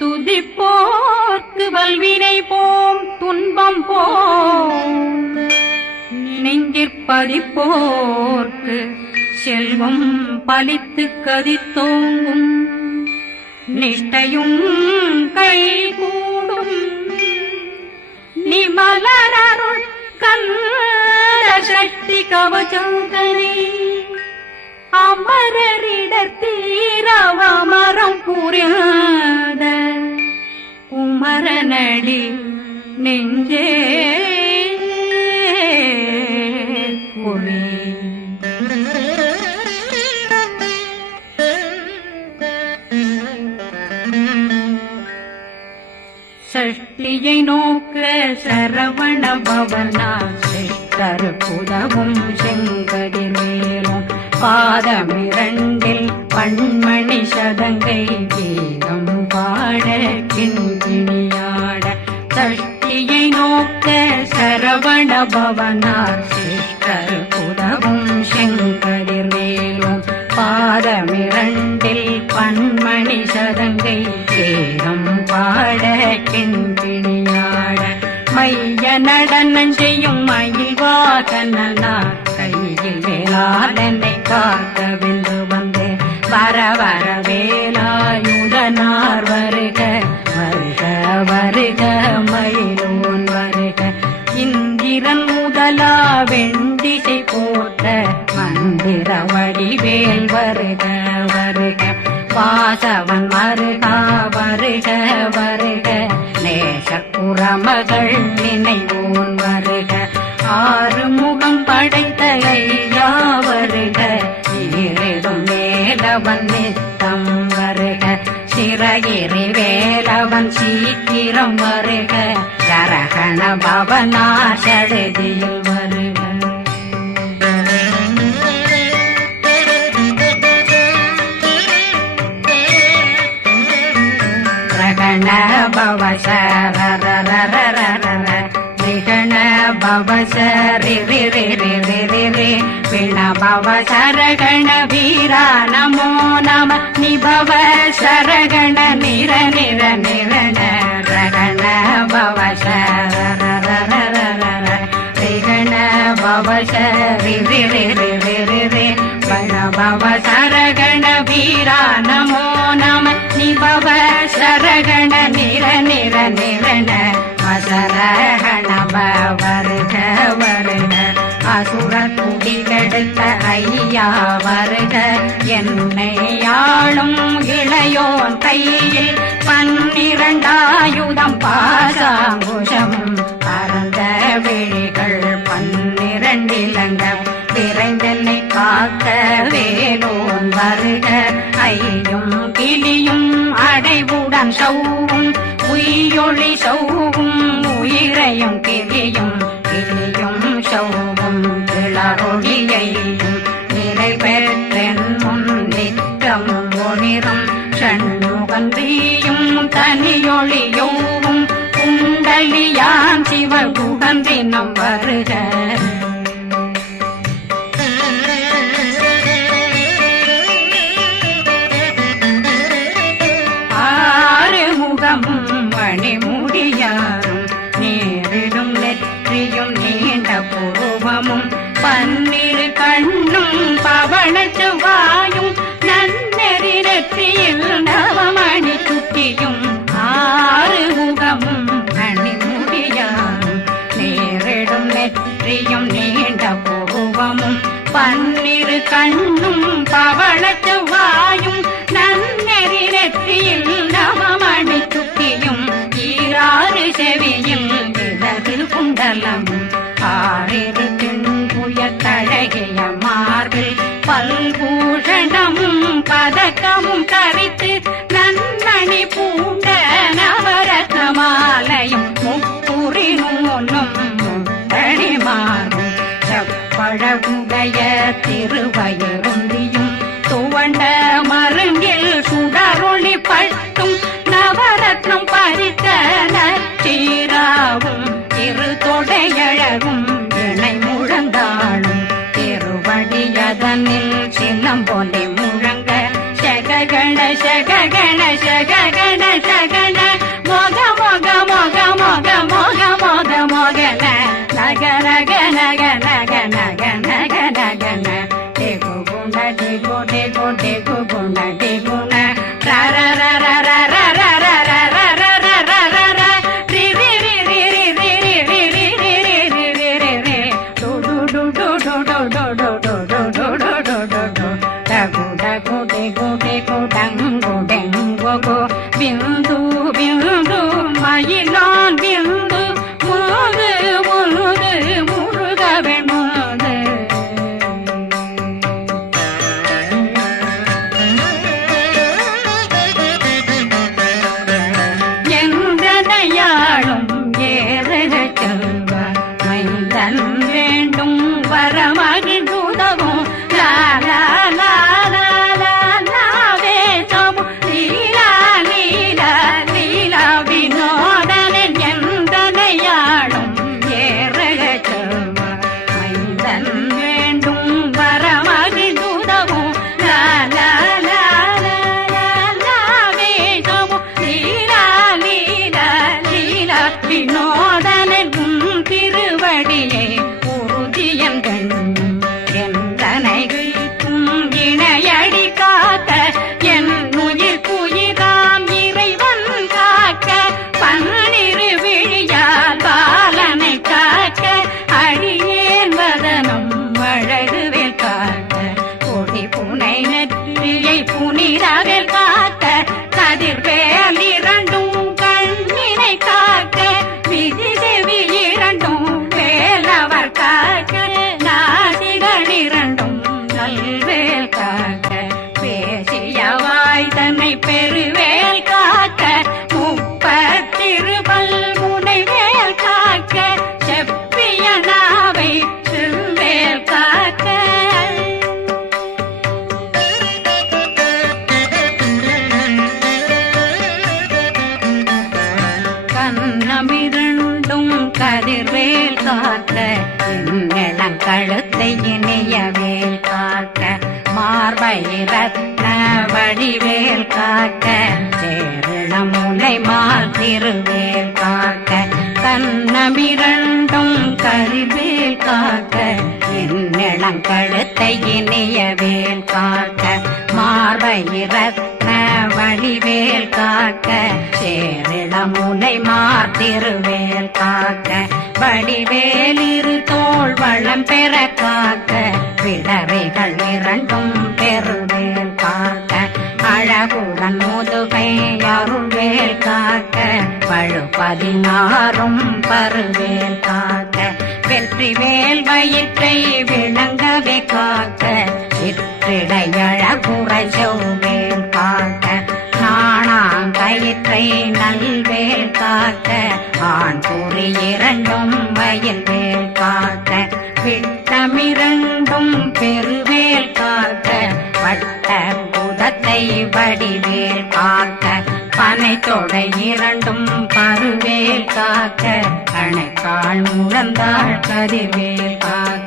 துதிப்போர்க்கு வல்வினை போம் துன்பம் போம் நெஞ்சிற்பதிப்போர்க்கு செல்வம் பலித்து கதித்தோங்கும் நிஷ்டையும் கைகூடும் நிமலரருள் கந்த சக்தி கவசந்தனை அமரரிடத்தீரவமரம் புரியாத குமரனடி நெஞ்சே குழி சஷ்டியை நோக்க சரவண பவனா சிஷ்டர் புதவும் செங்கதிர் மேலும் பாதமிரண்டில் பண்மணி சதங்கை கீதம் பாட கிண்கிணியாட சஷ்டியை நோக்க சரவண பவனா சிஷ்டர் புதவும் செங்கதிர் மேலும் பாதமிரண்டில் பண்மணி சதங்கை கீதம் பாட கிண்கிணியாட மைய நடனம் செய்யும் மயில் வாகனார் கையில் வேளாளனை காக்க வென்று வந்து வர வர வேலாயுதனார் வருக வருக வருக மயிலோன் வருக இந்திரன் முதலா வெண்டிசை போட்ட மந்திர வடிவேல் வருக வருக வாசவன் மருகா வருக வருக நேசக்குறமகள் நினைவோன் வருக ஆறுமுகம் படைத்த ஐயா வருக ஈரிடும் வேலவன் நித்தம் வருக சிறகிரி வேலவன் சீக்கிரம் வருக ஜரகண பவனா சடுதியில் வருக ரகண பவ சரரரரரர விகண பவ சரி ரி ரி ரி ரி ரி ரி விண பவ சரகண வீரா நமோ நம நிபவ சரகண நிர நிர நிரண ரகண பவ சரரரரரர விகண பவ சரி ரி ரி ரி ரி ரி ரி வண பவ சரகண வீரா நமோ நம நிபவ சரகண நிர நிர நிரண அசரகண வருக வருக அசுர குடிகெடுத்த ஐயா வருக என்னை ஆளும் இளையோன் கையில் 12 பாசாங்குஷமும் பரந்த விழிகள் 12 இலங்க விரைந்தென்னை காக்க வேலோன் வருக ஐயும் கிளியும் அடைவுடன் சௌவும் உயிரொளி சௌவும் உயிரையும் கிளியும் கிளியும் சௌவும் கிளரொளியையும் நிலை பெற்றென் முன் நித்தம் ஒளிரும் சண்முகந்தியும் தனியொளியோவும் குண்டலியான் சிவகுகந்தினம் வருக மணிமுடியாரும் நேரிடும் நெற்றியும் நீண்ட புருவமும் 12 கண்ணும் பவள செவ்வாயும் நன்னெறி நெற்றியில் நவமணி சுட்டியும் 6 முகமும் மணிமுடியாரும் நேரிடும் நெற்றியும் நீண்ட புருவமும் 12 கண்ணும் பவள செவ்வாயும் நன்னெறி நெற்றியில் நவமணி சுட்டியும் 6 செவியில் விதகு குண்டலமும் 6 தின்புய தழகிய மார்பில் பல்பூஷணமும் பதக்கமும் தரித்து நன்மணி பூண்ட நவரத்ன மாலையும் முப்புரி நூலும் முத்தணிமாரும் செப்பழகுடைய திருவயருந்தியும் துவண்ட இளங்கழுத்தை இனியவேல் காக்க மார்பை ரத்ன வடிவேல் காக்க சேரணமுலை மால் திருவேல் காக்க கண்ணமிரண்டும் கரிவேல் காக்க இளங்கழுத்தை இனியவேல் காக்க மார்பை ரத்ன வடிவேல் காக்க சேரிளமுலை மார் திருவேல் காக்க வடிவேல் இரு தோள் வளம் பெற காக்க பிடரைகள் இரண்டும் பெருவேல் காக்க அழகுடன் முதுகை அருள்வேல் காக்க பழு 16 பருவேல் காக்க வெற்றி வேல் வயிற்றை விளங்கவே காக்க சிற்றிடையழகுறை செவ்வேல் காக்க நாணாங்கயிற்றை நல்வேல் காக்க ஆண் குறி இரண்டும் வயல்வேல் காக்க விட்டமிரண்டும் பெருவேல் காக்க வட்ட புதத்தை வடிவேல் காக்க பனை தொடை இரண்டும் பருவேல் காக்க கணைக்கால் முழந்தாள் கதிர்வேல் காக்க